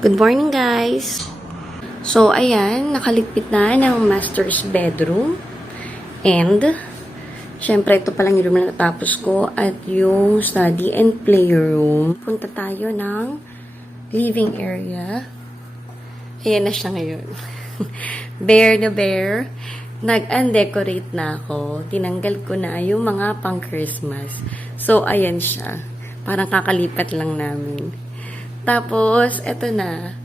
Good morning, guys! So, ayan, nakaligpit na ng master's bedroom. And, syempre, ito palang yung room na natapos ko at yung study and playroom. Punta tayo ng living area. Ayan na siya ngayon. Bare na bare. Nag-undecorate na ako. Tinanggal ko na yung mga pang-Christmas. So, ayan siya. Parang kakalipat lang namin. Tapos, eto na.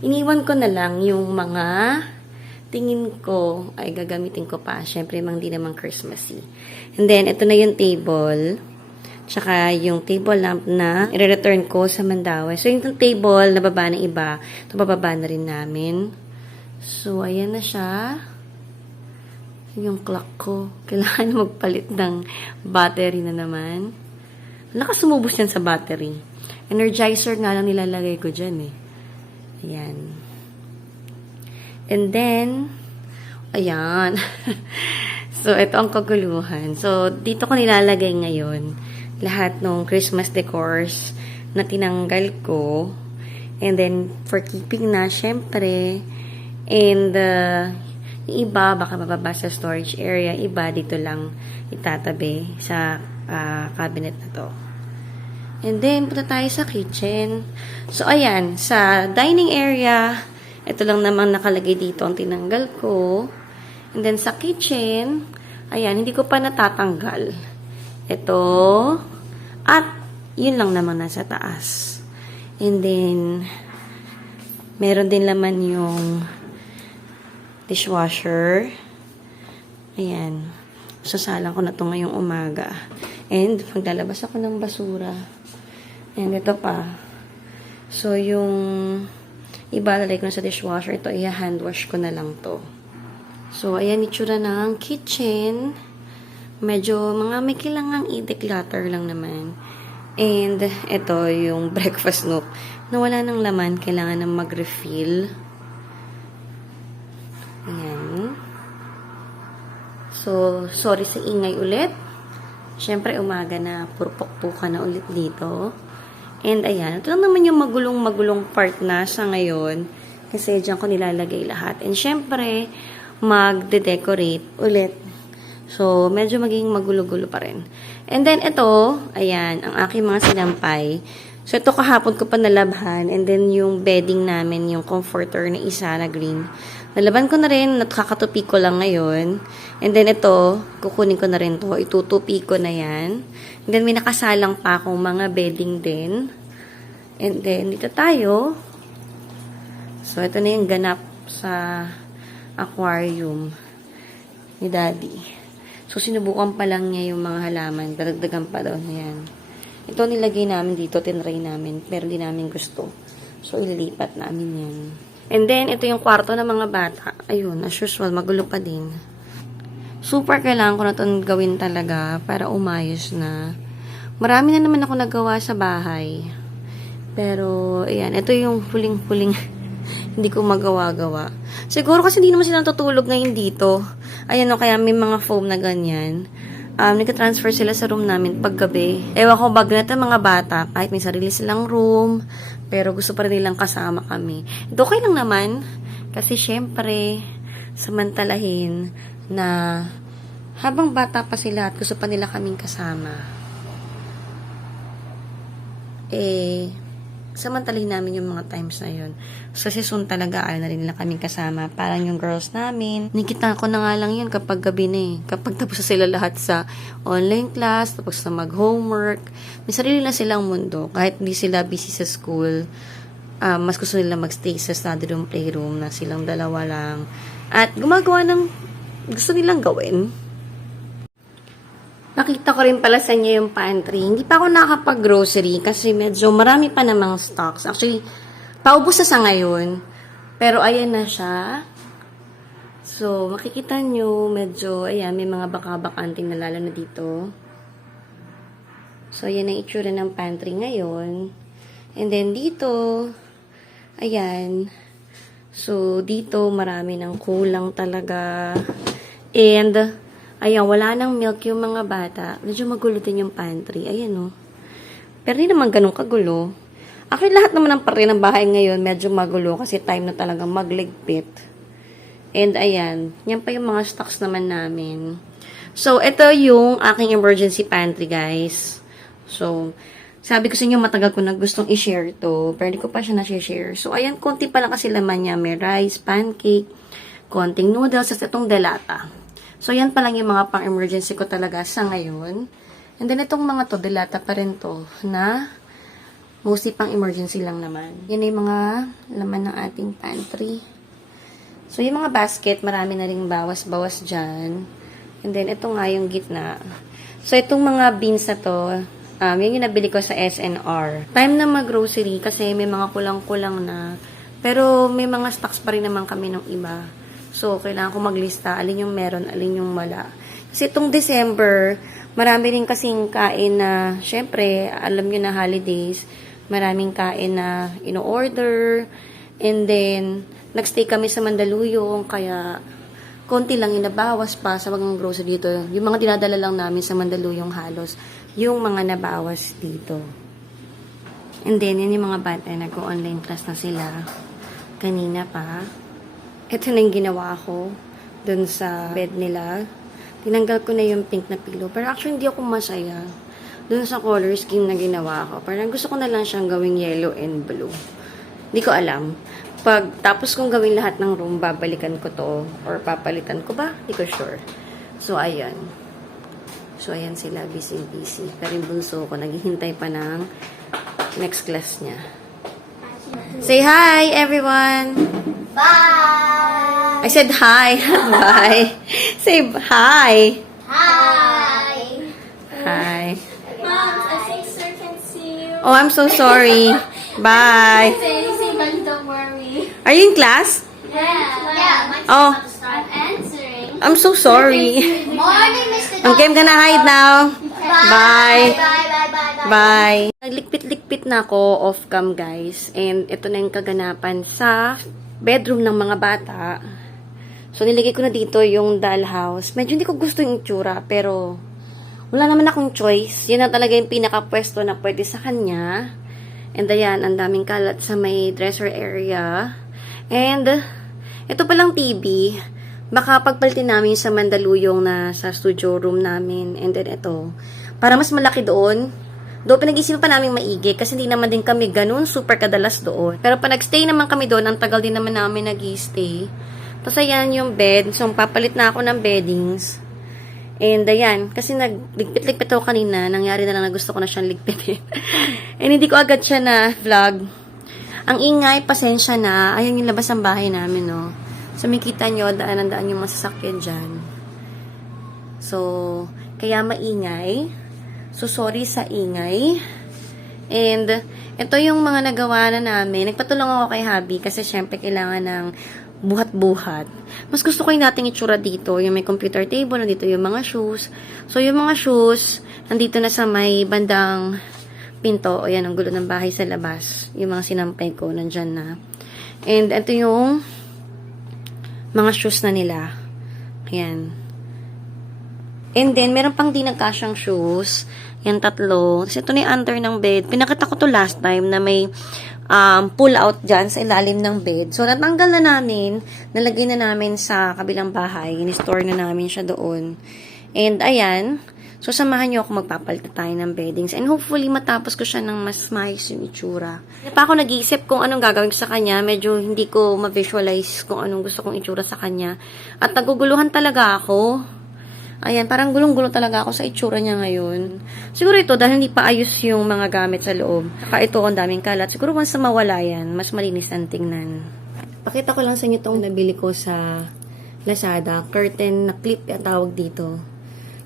Iniwan ko na lang yung mga tingin ko ay gagamitin ko pa. Siyempre, di naman Christmassy. And then, eto na yung table. Tsaka yung table lamp na i-return ko sa Mandaue. So, yung table, nababa na iba. Ito, bababa na rin namin. So, ayan na siya. Yung clock ko. Kailangan magpalit ng battery na naman. Nakasumubos yan sa battery. Energizer nga lang nilalagay ko dyan eh. Ayan. And then, ayan. So, ito ang kaguluhan. So, dito ko nilalagay ngayon lahat ng Christmas decors na tinanggal ko. And then, for keeping na, syempre. And, yung iba, baka mababa sa storage area. Iba, dito lang itatabi sa cabinet na to. And then, punta tayo sa kitchen. So, ayan, sa dining area, ito lang naman nakalagay dito ang tinanggal ko. And then, sa kitchen, ayan, hindi ko pa natatanggal. Ito, at yun lang naman nasa taas. And then, meron din naman yung dishwasher. Ayan. Sasalang ko na ito ngayong umaga. And, maglalabas ako ng basura. And ito pa. So, yung iba lalagay ko na sa dishwasher. Ito, i-hand wash ko na lang to. So, ayan itsura ng kitchen. Medyo mga may kailangang i-declutter lang naman. And ito, yung breakfast nook. Nawala ng laman, kailangan ng mag-refill. Ayan. So, sorry sa ingay ulit. Siyempre, umaga na, purpok-puka na ulit dito. And ayan, ito lang naman yung magulong-magulong part na sa ngayon. Kasi dyan ko nilalagay lahat. And syempre, magde-decorate ulit. So, medyo maging magulo-gulo pa rin. And then ito, ayan, ang aking mga sinampay. So, ito kahapon ko pa nalabhan. And then yung bedding namin, yung comforter na isa na green. Nalaban ko na rin, nakakatupi ko lang ngayon. And then ito, kukunin ko na rin to. Itutupi ko na yan. And then may nakasalang pa akong mga bedding din. And then dito tayo. So ito na yung ganap sa aquarium ni Daddy. So sinubukan pa lang niya yung mga halaman. Daragdagan pa daw na yan. Ito nilagay namin dito, tinry namin. Pero di namin gusto. So ililipat namin yan. And then, ito yung kwarto ng mga bata. Ayun, as usual, magulo pa din. Super kailangan ko na itong gawin talaga para umayos na. Marami na naman ako nagawa sa bahay. Pero, ayan, ito yung huling-huling hindi ko magawa-gawa. Siguro kasi hindi naman sila natutulog ngayon dito. Ayan o, kaya may mga foam na ganyan. Nagka-transfer sila sa room namin paggabi. Ewan ko, bagnet ang mga bata, kahit may sarili silang room, pero gusto pa rin nilang kasama kami. Ito okay lang naman, kasi syempre, samantalahin na habang bata pa sila at gusto pa nila kaming kasama, samantalahin namin yung mga times na yun. So, kasi soon talaga ayaw na rin nila kaming kasama. Parang yung girls namin. Nakita ko na nga lang yun kapag gabi na eh. Kapag tapos na sila lahat sa online class, tapos na mag-homework. May sarili na silang mundo. Kahit hindi sila busy sa school, mas gusto nila magstay sa study room, playroom na silang dalawa lang. At gumagawa ng gusto nilang gawin. Nakita ko rin pala sa inyo yung pantry. Hindi pa ako nakakapag-grocery kasi medyo marami pa namang stocks. Actually, paubos na sa ngayon. Pero ayan na siya. So, makikita nyo, medyo, ayan, may mga baka-bakanting na lalo na dito. So, ayan ang itsura ng pantry ngayon. And then dito, ayan. So, dito marami ng kulang talaga. And ayan, wala nang milk yung mga bata. Medyo magulo din yung pantry. Ayan, oh. Pero hindi naman ganun kagulo. Actually, lahat naman ng parte ng bahay ngayon medyo magulo kasi time na talaga magligpit. And ayan, yan pa yung mga stocks naman namin. So, ito yung aking emergency pantry, guys. So, sabi ko sa inyo, matagal ko na gustong i-share to, pero hindi ko pa siya na-share. So, ayan, konti pa lang kasi laman niya. May rice, pancake, konting noodles, at itong delata. So, yan pa lang yung mga pang-emergency ko talaga sa ngayon. And then, itong mga to, delata pa rin to, na mostly pang-emergency lang naman. Yan na yung mga laman ng ating pantry. So, yung mga basket, marami na rin bawas-bawas dyan. And then, ito nga yung gitna. So, itong mga beans na to, yun yung nabili ko sa SNR. Time na mag-grocery kasi may mga kulang-kulang na. Pero, may mga stocks pa rin naman kami ng iba. So, kailangan ko maglista. Alin yung meron, alin yung wala. Kasi itong December, marami rin kasing kain na, syempre, alam nyo na holidays, maraming kain na ino-order. And then, nagstay kami sa Mandaluyong, kaya konti lang inabawas pa sa mga grocery dito. Yung mga dinadala lang namin sa Mandaluyong halos, yung mga nabawas dito. And then, yun yung mga bata, nag-online class na sila. Kanina pa. Ito na yung ginawa ko dun sa bed nila. Tinanggal ko na yung pink na pillow. Pero actually, hindi ako masaya dun sa color scheme na ginawa ko. Parang gusto ko na lang siyang gawing yellow and blue. Hindi ko alam. Pag tapos kong gawin lahat ng room, babalikan ko to. Or papalitan ko ba? Hindi ko sure. So, ayan. So, ayan sila. Busy-busy. Pero yung bunso ko, naghihintay pa ng next class niya. Say hi, everyone! Bye! I said hi. Bye. Say hi. Hi! Hi. Mom, a sister can see you. Oh, I'm so sorry. Bye. Say, but don't worry. Are you in class? Yeah, my Oh, I'm answering. I'm so sorry. Morning, Mr. Okay, I'm gonna hide now. Bye. Bye, bye, bye, bye. Bye. Naglikpit-likpit na ako off-cam, guys. And ito na yung kaganapan sa bedroom ng mga bata. So, nilagay ko na dito yung dollhouse. Medyo hindi ko gusto yung itsura, pero wala naman akong choice. Yan na talaga yung pinaka-pwesto na pwede sa kanya. And ayan, ang daming kalat sa may dresser area. And, ito palang TV. Baka pagpalitin namin sa Mandaluyong na sa studio room namin. And then ito, para mas malaki doon. Doon pinag-isipan pa namin maigi kasi hindi naman din kami ganun super kadalas doon. Pero pa nag-stay naman kami doon, ang tagal din naman namin nag-stay. Tapos ayan yung bed. So, papalit na ako ng beddings. And ayan, kasi nagligpit-ligpit ako kanina, nangyari na lang na gusto ko na siyang ligpitin. And hindi ko agad siya na vlog. Ang ingay, pasensya na. Ayan yung labas ng bahay namin, no. So, makita nyo, daan yung masasakyan dyan. So, kaya maingay. So, sorry sa ingay. And, ito yung mga nagawa na namin. Nagpatulong ako kay Habi kasi syempre kailangan ng buhat-buhat. Mas gusto ko yung nating itsura dito. Yung may computer table, nandito yung mga shoes. So, yung mga shoes, nandito na sa may bandang pinto. O yan, ang gulo ng bahay sa labas. Yung mga sinampay ko, nandyan na. And, ito yung mga shoes na nila. Ayan. And then, meron pang di nagkasyang shoes. Yan, tatlo. Tapos, ito na yung under ng bed. Pinakita ko to last time na may pull out dyan sa ilalim ng bed. So, natanggal na namin. Nalagay na namin sa kabilang bahay. In-store na namin siya doon. And, ayan. So, samahan nyo ako magpapalit tayo ng beddings. And hopefully, matapos ko siya ng mas maayos yung itsura. Hindi pa ako nag-iisip kung anong gagawin ko sa kanya. Medyo hindi ko ma-visualize kung anong gusto kong itsura sa kanya. At naguguluhan talaga ako. Ayan, parang gulong-gulo talaga ako sa itsura niya ngayon. Siguro ito, dahil hindi pa ayos yung mga gamit sa loob. Saka ito, ang daming kalat. Siguro once na mawala yan, mas malinis ang tingnan. Pakita ko lang sa inyo itong nabili ko sa Lazada. Curtain na clip ang tawag dito.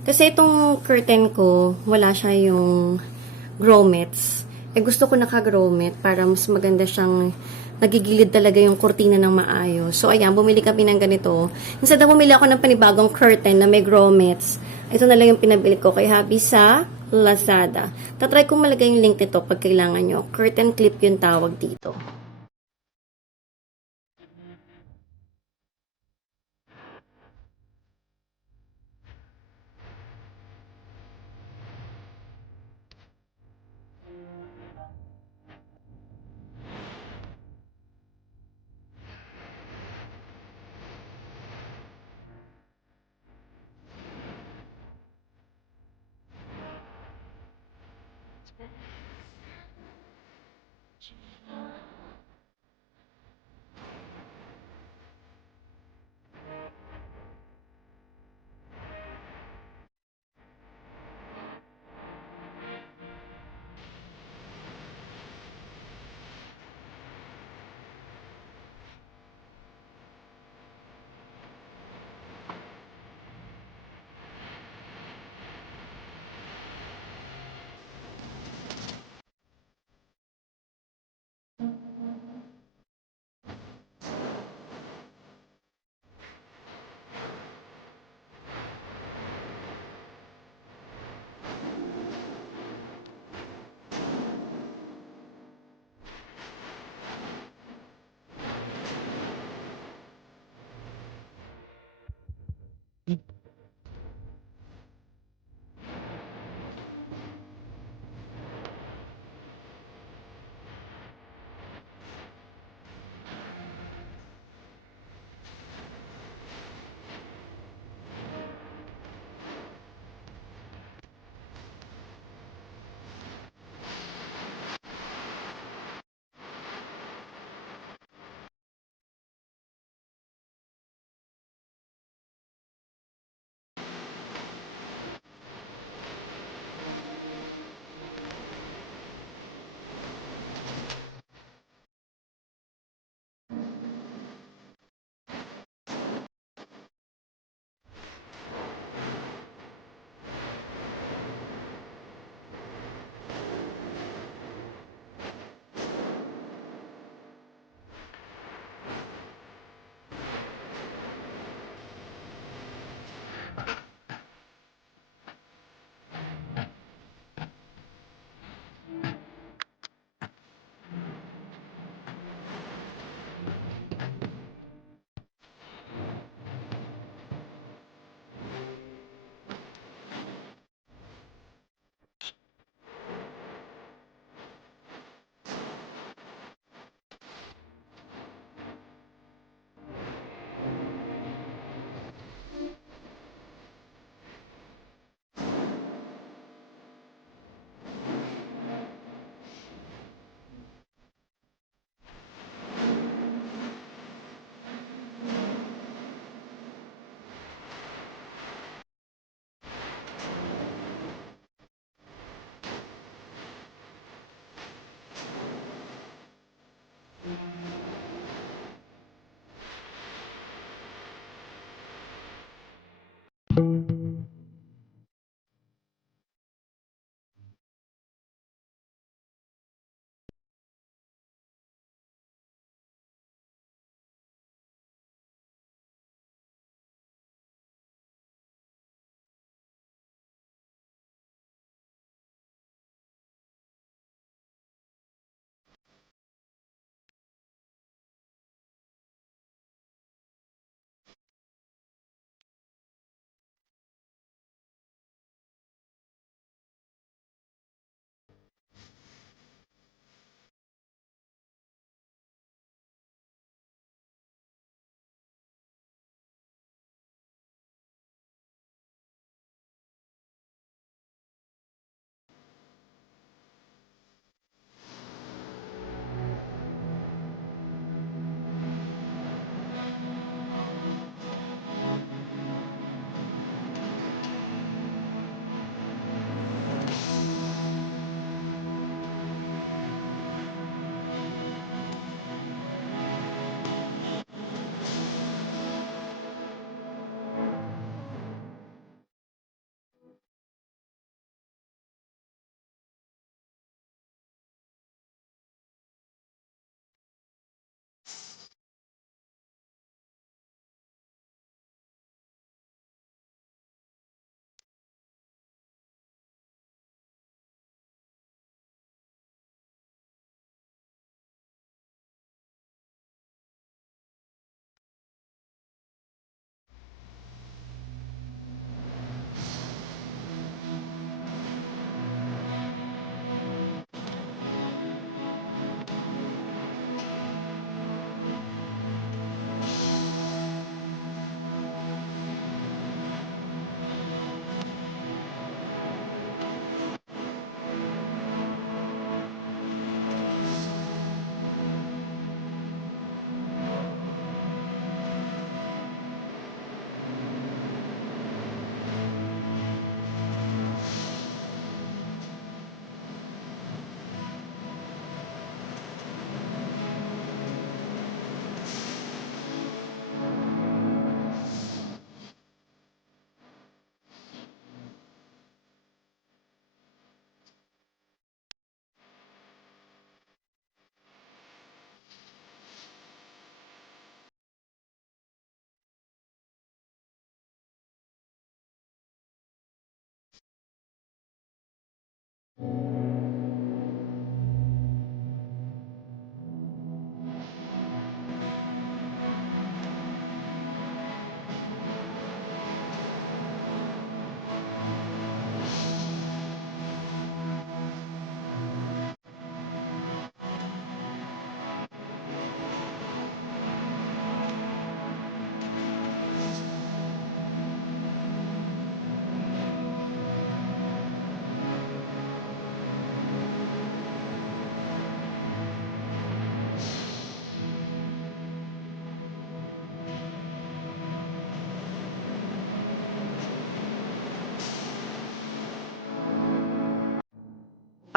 Kasi itong curtain ko, wala siya yung grommets. Gusto ko naka-grommet para mas maganda siyang nagigilid talaga yung kurtina ng maayos. So, ayan, bumili kami ng ganito. Instead na bumili ako ng panibagong curtain na may grommets, ito na lang yung pinabili ko kay Habi sa Lazada. Tatry kong malagay yung link nito pag kailangan nyo. Curtain clip yung tawag dito.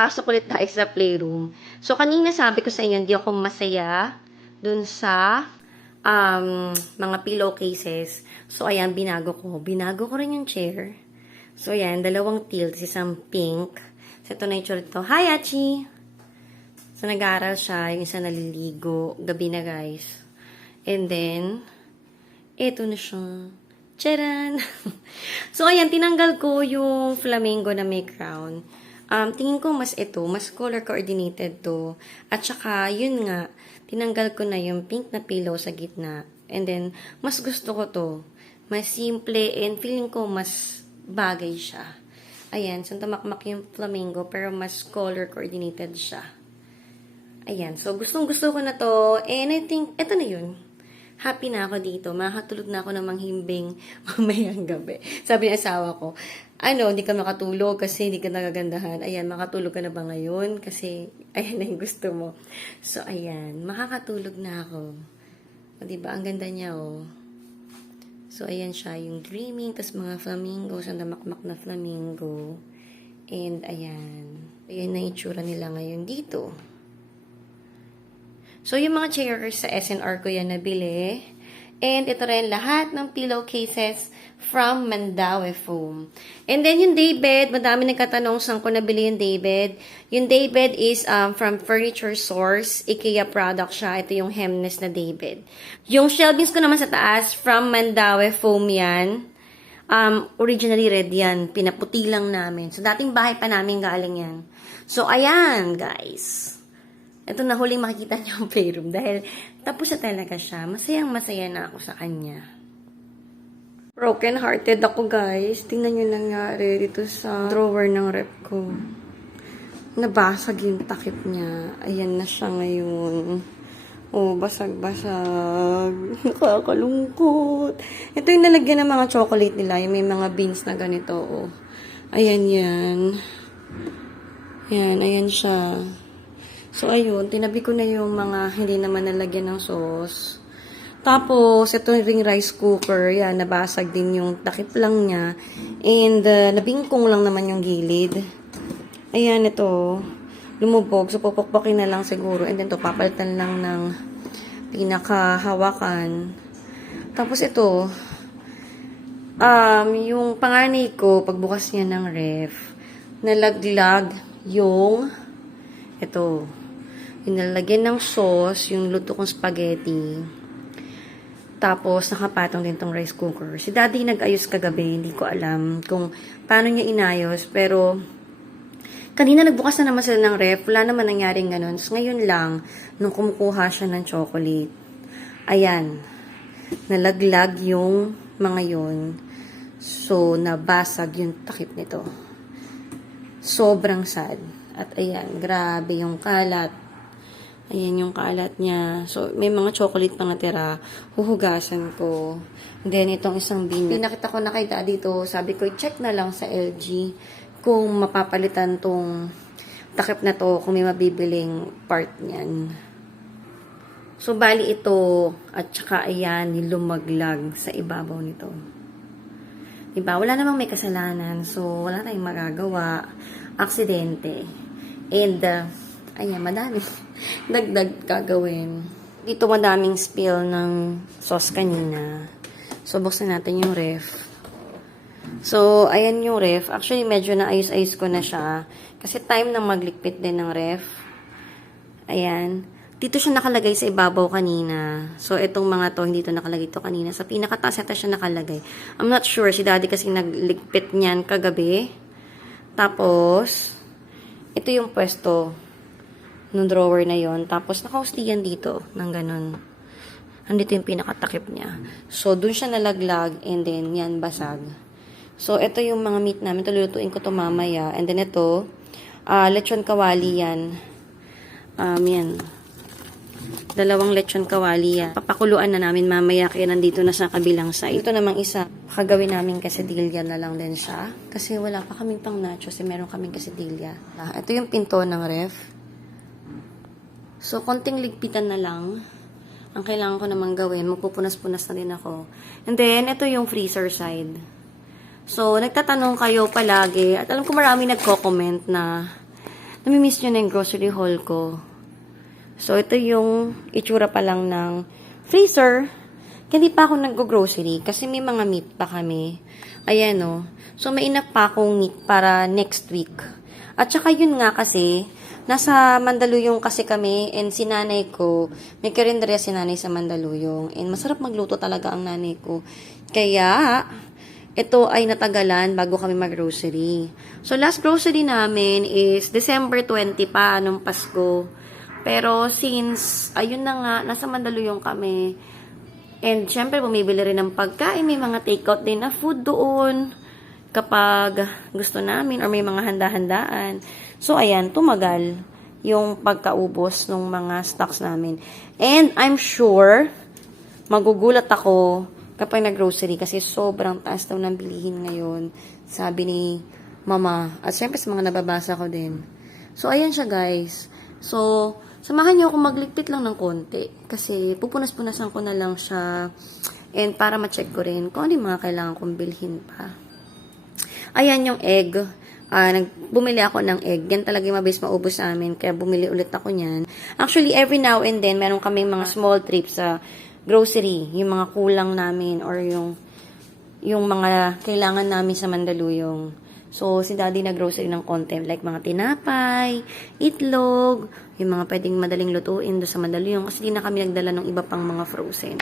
Pasok ulit tayo sa playroom. So, kanina sabi ko sa inyo, hindi ako masaya dun sa mga pillowcases. So, ayan, binago ko. Binago ko rin yung chair. So, ayan, dalawang teal, isang pink. So, ito na yung tsura ito. Hi, Achi! So, nag-aaral siya, yung isa naliligo. Gabi na, guys. And then, eto na siya. Charan! So, ayan, tinanggal ko yung flamingo na may crown. Tingin ko mas color coordinated to. At saka, yun nga, tinanggal ko na yung pink na pillow sa gitna. And then, mas gusto ko to. Mas simple and feeling ko mas bagay siya. Ayan, so tamakmak yung flamingo pero mas color coordinated siya. Ayan, so gustong-gusto ko na to. And I think, eto na yun. Happy na ako dito. Makakatulog na ako ng manghimbing mamayang gabi. Sabi ng asawa ko, hindi ka makatulog kasi hindi ka nagagandahan. Ayan, makatulog ka na ba ngayon? Kasi, ayan na yung gusto mo. So, ayan, makakatulog na ako. O, diba? Ang ganda niya, oh. So, ayan siya, yung dreaming, tas mga flamingos, ang damakmak na flamingo. And, ayan. Ayan na yung itsura nila ngayon dito. So, yung mga chairs sa SNR ko yan nabili. And ito rin lahat ng pillowcases from Mandaue Foam. And then yung daybed, madami nagkatanong saan ko nabili yung daybed. Yung daybed is from Furniture Source. IKEA product siya. Ito yung hemness na daybed. Yung shelvings ko naman sa taas, from Mandaue Foam yan. Originally red yan. Pinaputi lang namin. So, dating bahay pa namin galing yan. So, ayan, guys. Ito na huling makikita niyo ang playroom dahil tapos na talaga siya. Masayang-masaya na ako sa kanya. Broken-hearted ako, guys. Tingnan niyo nangyari dito sa drawer ng rep ko. Nabasag yung takip niya. Ayan na siya ngayon. Oh, basag-basag. Nakakalungkot. Ito yung nalagyan ng mga chocolate nila. Yung may mga beans na ganito, oh. Ayan yan. Ayan siya. So, ayun, tinabi ko na yung mga hindi naman nalagyan ng sauce. Tapos, ito ring rice cooker. Yan, nabasag din yung takip lang niya. And, nabingkong lang naman yung gilid. Ayan, ito. Lumubog. So, pupukpukin na lang siguro. And then, to papalitan lang ng pinakahawakan. Tapos, ito. Yung panganay ko, pagbukas niya ng ref, nalaglag yung ito. Inalagyan ng sauce, yung luto kong spaghetti. Tapos, nakapatong din tong rice cooker. Si daddy nag-ayos kagabi, hindi ko alam kung paano niya inayos. Pero, kanina nagbukas na naman sila ng ref, wala naman nangyaring ganun. So, ngayon lang, nung kumukuha siya ng chocolate, ayan, nalaglag yung mga yun. So, nabasag yung takip nito. Sobrang sad. At ayan, grabe yung kalat. Ayan yung kalat niya. So, may mga chocolate pang natira. Huhugasan ko. And then, itong isang bin. Pinakita ko na kay daddy to. Sabi ko, check na lang sa LG kung mapapalitan tong takip na to, kung may mabibiling part niyan. So, bali ito, at saka ayan, lumaglag sa ibabaw nito. Diba? Wala namang may kasalanan. So, wala tayong magagawa. Aksidente. And, ayan, madami. Dagdag gagawin. Dito madaming spill ng sauce kanina. So, buksan natin yung ref. So, ayan yung ref. Actually, medyo naayos-ayos ko na siya. Kasi time na maglikpit din ng ref. Ayan. Dito siya nakalagay sa ibabaw kanina. So, itong mga to, hindi to nakalagay to kanina. Sa pinakataas ito siya nakalagay. I'm not sure. Si daddy kasi nagligpit niyan kagabi. Tapos, ito yung pwesto nung drawer na yon. Tapos, nakaustiyan dito ng ganun. Andito yung pinakatakip niya. So, dun siya nalaglag and then, yan, basag. So, ito yung mga meat namin. Ito, lulutuin ko to mamaya. And then, ito, lechon kawali yan. Yan. 2 lechon kawali yan. Papakuluan na namin mamaya kaya nandito na sa kabilang side. Ito namang isa. Pakagawin namin quesadilla na lang din siya. Kasi wala pa kaming pang nachos. Meron kaming quesadilla. Ito yung pinto ng ref. So, konting ligpitan na lang. Ang kailangan ko namang gawin, magpupunas-punas na din ako. And then, ito yung freezer side. So, nagtatanong kayo palagi, at alam ko marami nagko-comment na namimiss nyo na yung grocery haul ko. So, ito yung itsura pa lang ng freezer. Hindi pa ako nag-grocery kasi may mga meat pa kami. Ayan o. So, may enough pa akong meat para next week. At saka yun nga kasi, nasa Mandaluyong kasi kami and si nanay ko, may karinderya si nanay sa Mandaluyong and masarap magluto talaga ang nanay ko. Kaya, ito ay natagalan bago kami mag-grocery. So, last grocery namin is December 20 pa, nung Pasko. Pero since, ayun na nga, nasa Mandaluyong kami and syempre bumibili rin ng pagkain, may mga takeout din na food doon kapag gusto namin or may mga handa-handaan. So, ayan, tumagal yung pagkaubos ng mga stocks namin. And I'm sure, magugulat ako kapag nag-grocery kasi sobrang taas daw ng bilihin ngayon. Sabi ni Mama. At syempre sa mga nababasa ko din. So, ayan siya guys. So, samahan niyo ako magligpit lang ng konti. Kasi pupunas-punasan ko na lang siya. And para ma-check ko rin kung ano yung mga kailangan kong bilhin pa. Ayan yung egg. Bumili ako ng egg. Yan talaga yung mabilis maubos sa amin. Kaya bumili ulit ako niyan. Actually, every now and then, meron kaming mga small trips sa grocery. Yung mga kulang namin or yung mga kailangan namin sa Mandaluyong. So, si Daddy nag-grocery ng konti. Like mga tinapay, itlog, yung mga pwedeng madaling lutuin doon sa Mandaluyong. Kasi di na kami nagdala ng iba pang mga frozen.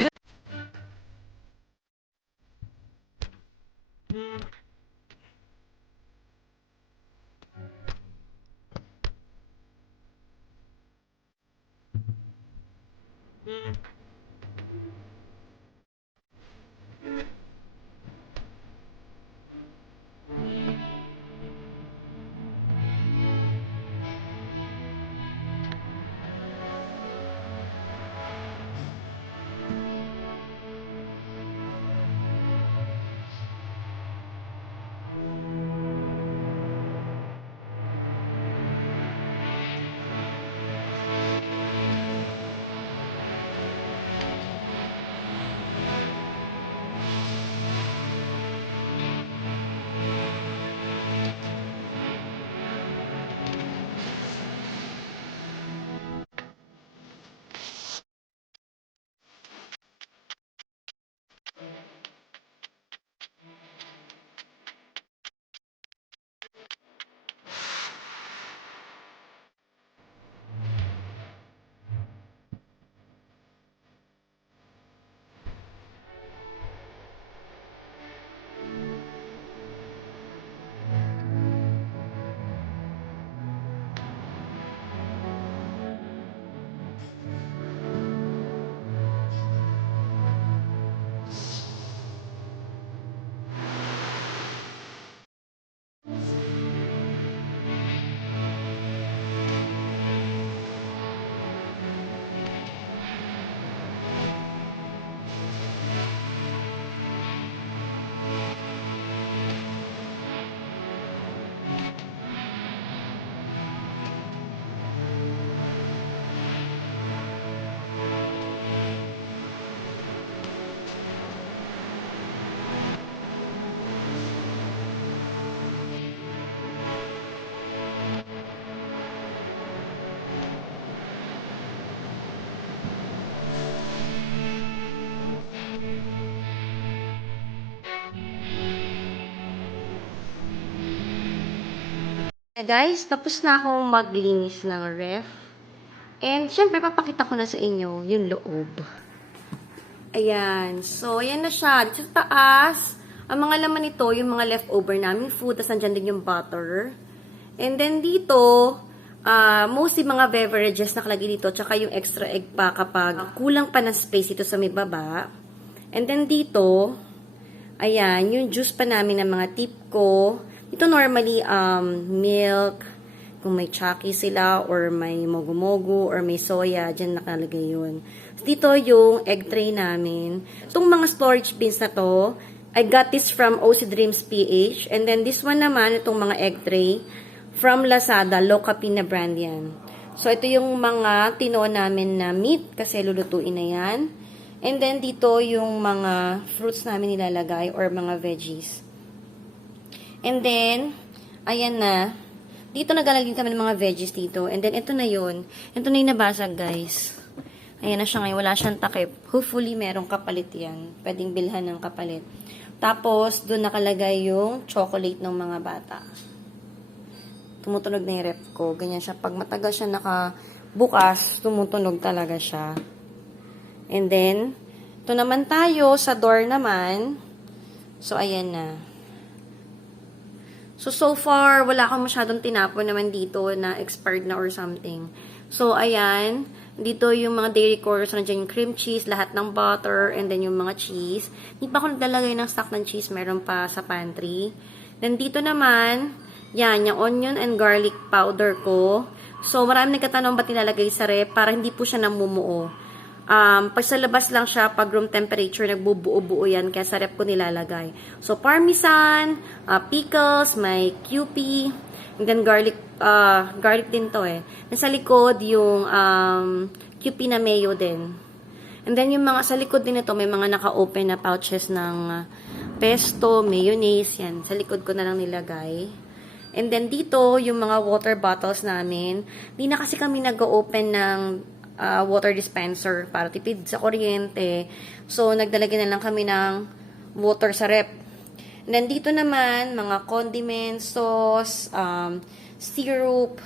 Guys, tapos na akong maglinis ng ref. And, syempre, papakita ko na sa inyo yung loob. Ayan. So, ayan na siya. Dito sa taas, ang mga laman nito, yung mga leftover namin food, tapos nandyan din yung butter. And then dito, mostly mga beverages nakalagay dito, tsaka yung extra egg pa kapag kulang pa ng space ito sa may baba. And then dito, ayan, yung juice pa namin ng mga tip ko. Ito normally, milk, kung may chaki sila, or may mogu-mogu, or may soya, dyan nakalagay yun. Dito yung egg tray namin. Itong mga storage bins na to, I got this from OC Dreams PH. And then this one naman, itong mga egg tray, from Lazada, Locapi na brand yan. So ito yung mga tinoon namin na meat, kasi lulutuin na yan. And then dito yung mga fruits namin nilalagay, or mga veggies. And then, ayan na. Dito naglalagay kami ng mga veggies dito. And then, ito na yun. Ito na yung nabasag, guys. Ayan na siya ngayon. Wala siyang takip. Hopefully, merong kapalit yan. Pwedeng bilhan ng kapalit. Tapos, doon nakalagay yung chocolate ng mga bata. Tumutunog na yung ref ko. Ganyan siya. Pag matagal siya nakabukas, tumutunog talaga siya. And then, ito naman tayo sa door naman. So, ayan na. So far, wala akong masyadong tinapon naman dito na expired na or something. So, ayan. Dito yung mga dairy corners, nandiyan yung cream cheese, lahat ng butter, and then yung mga cheese. Hindi pa ako naglalagay ng stock ng cheese, meron pa sa pantry. Then, dito naman, yan, yung onion and garlic powder ko. So, marami nagkatanong ba't nilalagay sa rep para hindi po siya namumuo. Pag sa labas lang siya, pag room temperature, nagbubuo-buo yan, kaya sa rep ko nilalagay. So, parmesan, pickles, may QP, and then garlic din to eh. Nasa likod, yung QP na mayo din. And then, yung mga, sa likod din ito, may mga naka-open na pouches ng pesto, mayonnaise, yan. Sa likod ko na lang nilagay. And then, dito, yung mga water bottles namin, di na kasi kami nag-open ng water dispenser para tipid sa kuryente. So, nagdalagyan na lang kami ng water sa rep. And then, dito naman, mga condiments, sauce, syrup,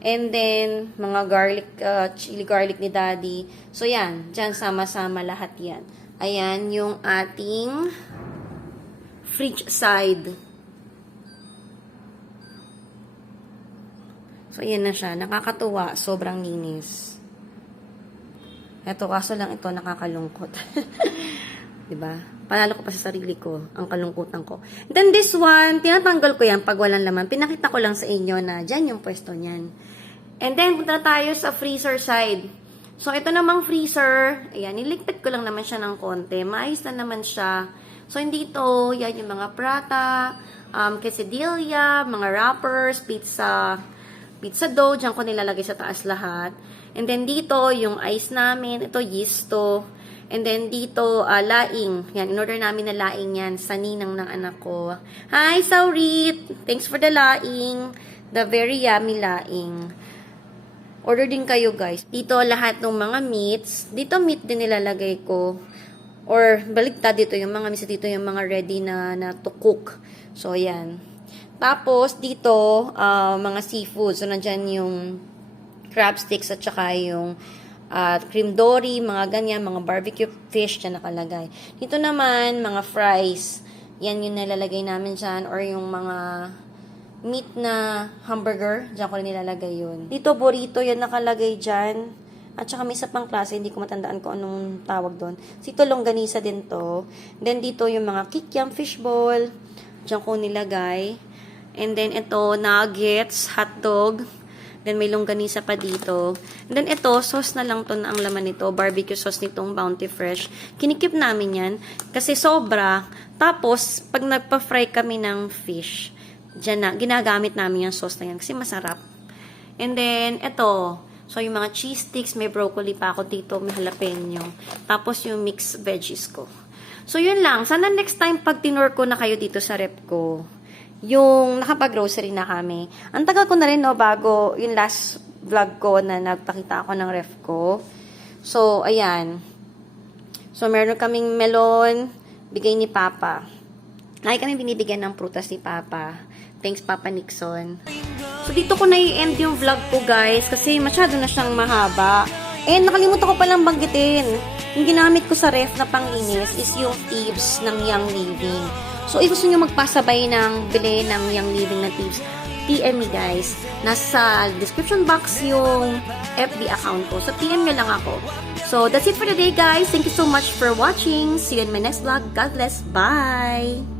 and then, mga garlic, chili garlic ni Daddy. So, yan. Diyan, sama-sama lahat yan. Ayan, yung ating fridge side. So, ayan na siya. Nakakatuwa. Sobrang linis. Eto, kaso lang ito, nakakalungkot. Diba? Panalo ko pa sa sarili ko, ang kalungkutan ko. Then this one, tinatanggal ko yan pag walang laman. Pinakita ko lang sa inyo na dyan yung pwesto niyan. And then, punta tayo sa freezer side. So, ito namang freezer, ayan, niligpit ko lang naman siya ng konti. Maayos na naman siya. So, hindi ito, yan yung mga prata, quesadilla, mga wrappers, pizza dough, dyan ko nilalagay sa taas lahat. And then dito, yung ice namin, ito yeast to. And then dito, laing. Yan, in-order namin na laing yan sa ninang ng anak ko. Hi, Saurit! Thanks for the laing. The very yummy laing. Order din kayo, guys. Dito, lahat ng mga meats. Dito, meat din nilalagay ko. Or, baligtad dito, yung mga meats dito, yung mga ready na to cook. So, yan. Tapos, dito, mga seafood. So, nandyan yung crab sticks at saka yung cream dory, mga ganyan, mga barbecue fish, dyan nakalagay. Dito naman, mga fries. Yan yung nalalagay namin dyan. Or yung mga meat na hamburger, dyan ko rin nilalagay yun. Dito, burrito, yan nakalagay dyan. At saka may isa pang klase, hindi ko matandaan kung anong tawag doon. Dito, longganisa din to. Then, dito yung mga kikiam fishball. Dyan ko nilagay. And then, ito, nuggets, hotdog. Then, may longganisa pa dito. And then, ito, sauce na lang to na ang laman nito. Barbecue sauce nitong Bounty Fresh. Kinikip namin yan. Kasi sobra. Tapos, pag nagpa-fry kami ng fish, dyan na, ginagamit namin yung sauce na yan. Kasi masarap. And then, ito. So, yung mga cheese sticks, may broccoli pa ako dito. May jalapeno. Tapos, yung mixed veggies ko. So, yun lang. Sana next time, pag tinur ko na kayo dito sa rep ko, yung nakapag-grocery na kami. Ang tagal ko na rin, no, bago yung last vlog ko na nagpakita ako ng ref ko. So, ayan. So, meron kaming melon, bigay ni Papa. Lagi kami binibigyan ng prutas ni Papa. Thanks, Papa Nixon. So, dito ko na i-end yung vlog ko, guys, kasi masyado na siyang mahaba. And, nakalimutan ko palang banggitin. Yung ginamit ko sa ref na panglinis is yung tips ng Young Living. So, if gusto nyo magpasabay ng bili ng Young Living na tips, PM me guys. Nasa description box yung FB account ko. So, PM nyo lang ako. So, that's it for today guys. Thank you so much for watching. See you in my next vlog. God bless. Bye!